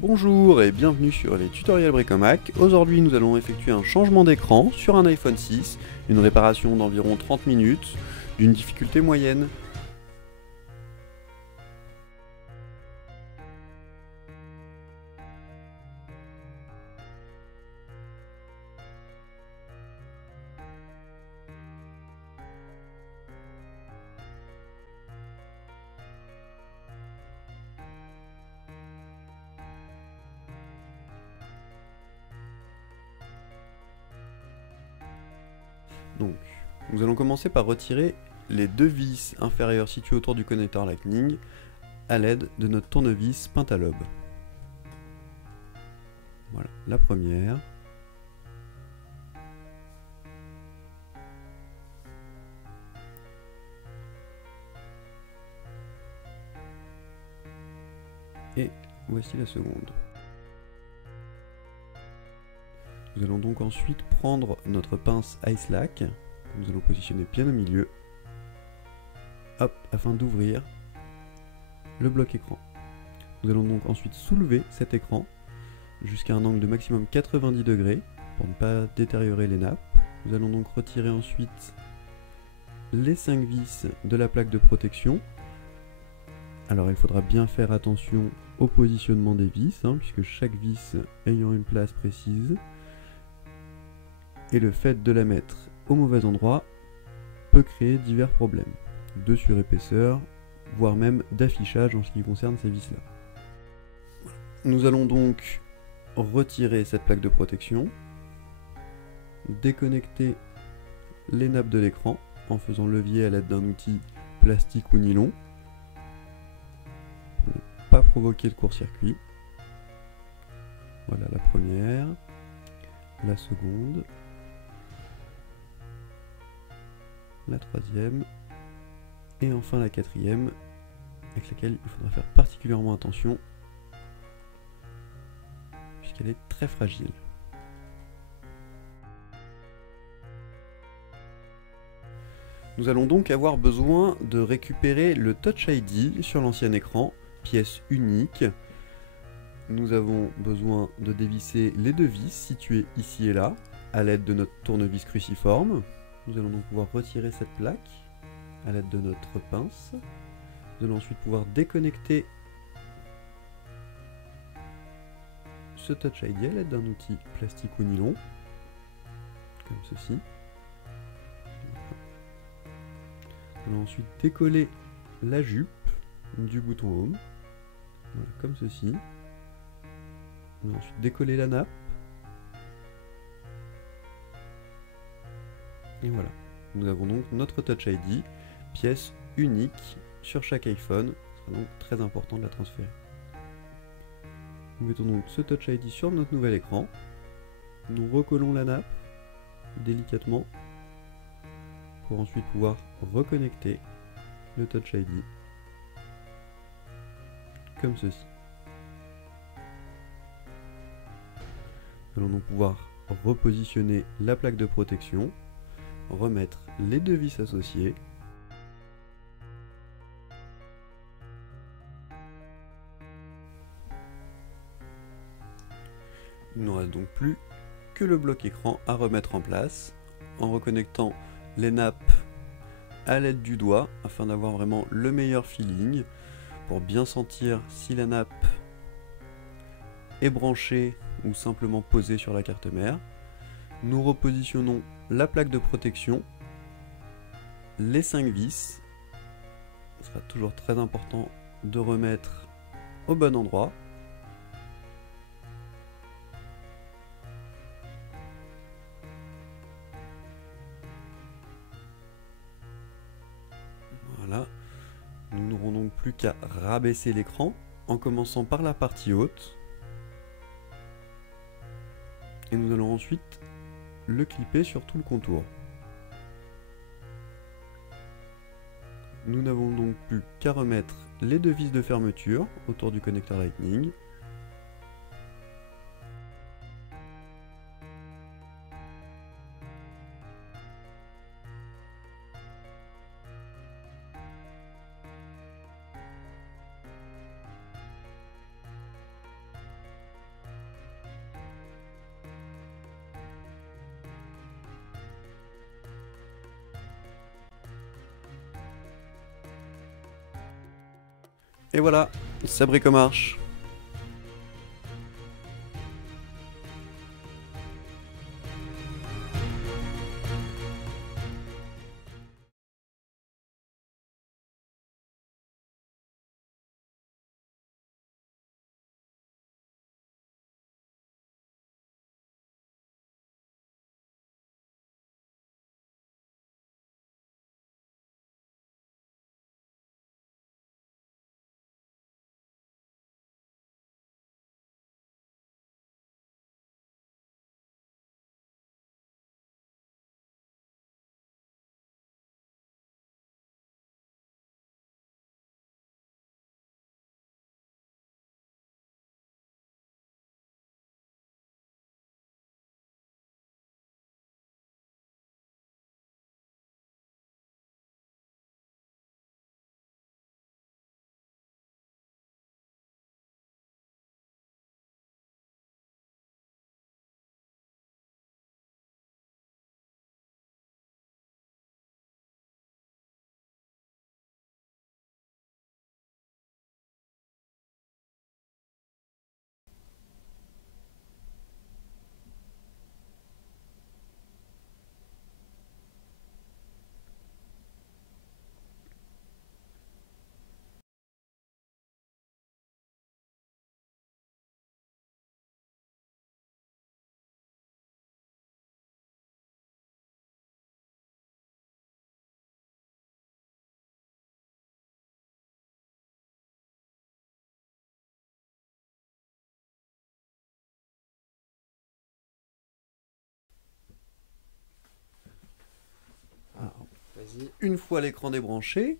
Bonjour et bienvenue sur les tutoriels Bricomac. Aujourd'hui nous allons effectuer un changement d'écran sur un iPhone 6, une réparation d'environ 30 minutes, d'une difficulté moyenne. Donc, nous allons commencer par retirer les deux vis inférieures situées autour du connecteur Lightning à l'aide de notre tournevis Pentalobe. Voilà, la première. Et voici la seconde. Nous allons donc ensuite prendre notre pince Ice-Lac, que nous allons positionner bien au milieu, hop, afin d'ouvrir le bloc écran. Nous allons donc ensuite soulever cet écran jusqu'à un angle de maximum 90 degrés pour ne pas détériorer les nappes. Nous allons donc retirer ensuite les 5 vis de la plaque de protection. Alors il faudra bien faire attention au positionnement des vis, puisque chaque vis ayant une place précise. Et le fait de la mettre au mauvais endroit peut créer divers problèmes de surépaisseur, voire même d'affichage en ce qui concerne ces vis-là. Nous allons donc retirer cette plaque de protection, déconnecter les nappes de l'écran en faisant levier à l'aide d'un outil plastique ou nylon pour ne pas provoquer de court-circuit. Voilà la première, la seconde, la troisième et enfin la quatrième, avec laquelle il faudra faire particulièrement attention puisqu'elle est très fragile. Nous allons donc avoir besoin de récupérer le Touch ID sur l'ancien écran, pièce unique. Nous avons besoin de dévisser les deux vis situées ici et là à l'aide de notre tournevis cruciforme. Nous allons donc pouvoir retirer cette plaque à l'aide de notre pince. Nous allons ensuite pouvoir déconnecter ce Touch ID à l'aide d'un outil plastique ou nylon, comme ceci. Nous allons ensuite décoller la jupe du bouton Home, voilà, comme ceci. On va ensuite décoller la nappe. Et voilà, nous avons donc notre Touch ID, pièce unique sur chaque iPhone. Ce sera donc très important de la transférer. Nous mettons donc ce Touch ID sur notre nouvel écran. Nous recollons la nappe délicatement pour ensuite pouvoir reconnecter le Touch ID comme ceci. Nous allons donc pouvoir repositionner la plaque de protection, remettre les deux vis associées. Il ne nous reste donc plus que le bloc écran à remettre en place en reconnectant les nappes à l'aide du doigt afin d'avoir vraiment le meilleur feeling pour bien sentir si la nappe est branchée ou simplement posée sur la carte mère. Nous repositionnons la plaque de protection, les 5 vis. Il sera toujours très important de remettre au bon endroit. Voilà. Nous n'aurons donc plus qu'à rabaisser l'écran en commençant par la partie haute. Et nous allons ensuite le clipper sur tout le contour. Nous n'avons donc plus qu'à remettre les deux vis de fermeture autour du connecteur Lightning. Et voilà, ça bricomarche. Une fois l'écran débranché,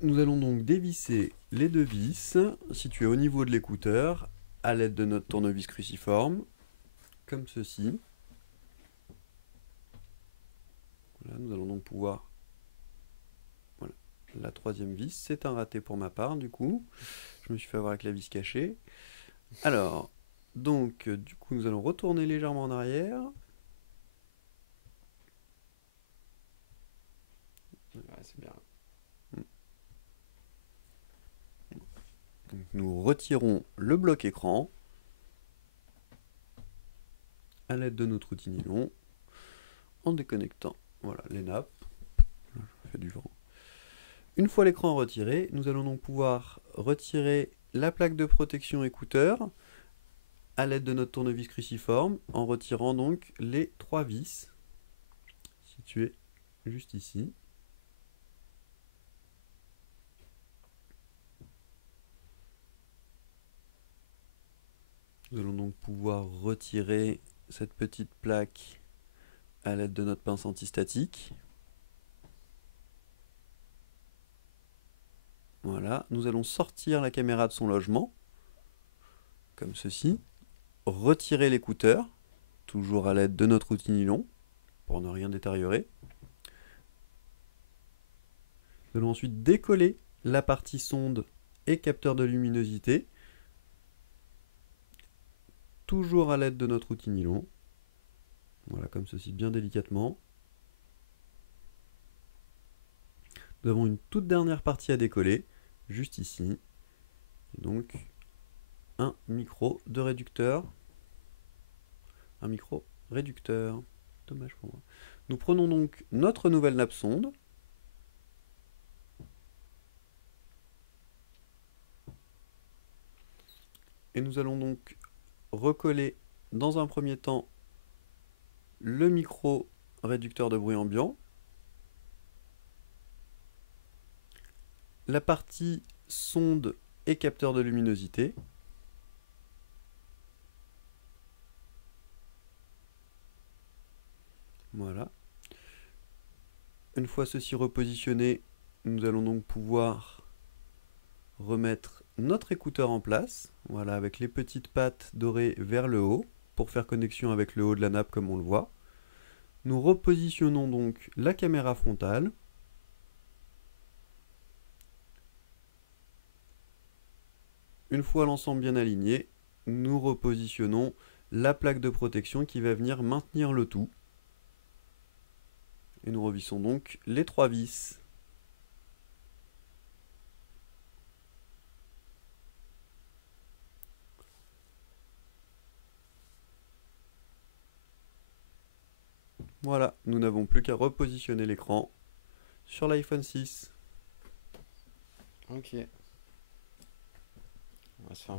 nous allons donc dévisser les deux vis situées au niveau de l'écouteur à l'aide de notre tournevis cruciforme, comme ceci. Voilà, nous allons donc pouvoir... Voilà, la troisième vis, c'est un raté pour ma part du coup. Je me suis fait avoir avec la vis cachée. Alors, donc, du coup, nous allons retourner légèrement en arrière. Ouais, c'est bien. Donc, nous retirons le bloc écran à l'aide de notre outil nylon en déconnectant voilà, les nappes. Je fais du vent. Une fois l'écran retiré, nous allons donc pouvoir retirer la plaque de protection écouteur à l'aide de notre tournevis cruciforme en retirant donc les trois vis situées juste ici. Nous allons donc pouvoir retirer cette petite plaque à l'aide de notre pince antistatique. Voilà, nous allons sortir la caméra de son logement, comme ceci. Retirer l'écouteur, toujours à l'aide de notre outil nylon, pour ne rien détériorer. Nous allons ensuite décoller la partie sonde et capteur de luminosité, toujours à l'aide de notre outil nylon. Voilà, comme ceci, bien délicatement. Nous avons une toute dernière partie à décoller, juste ici. Et donc, un micro de réducteur. Un micro réducteur. Dommage pour moi. Nous prenons donc notre nouvelle nappe sonde. Et nous allons donc recoller dans un premier temps le micro réducteur de bruit ambiant. La partie sonde et capteur de luminosité. Voilà. Une fois ceci repositionné, nous allons donc pouvoir remettre notre écouteur en place. Voilà, avec les petites pattes dorées vers le haut pour faire connexion avec le haut de la nappe comme on le voit. Nous repositionnons donc la caméra frontale. Une fois l'ensemble bien aligné, nous repositionnons la plaque de protection qui va venir maintenir le tout. Et nous revissons donc les trois vis. Voilà, nous n'avons plus qu'à repositionner l'écran sur l'iPhone 6. Ok. On va se faire un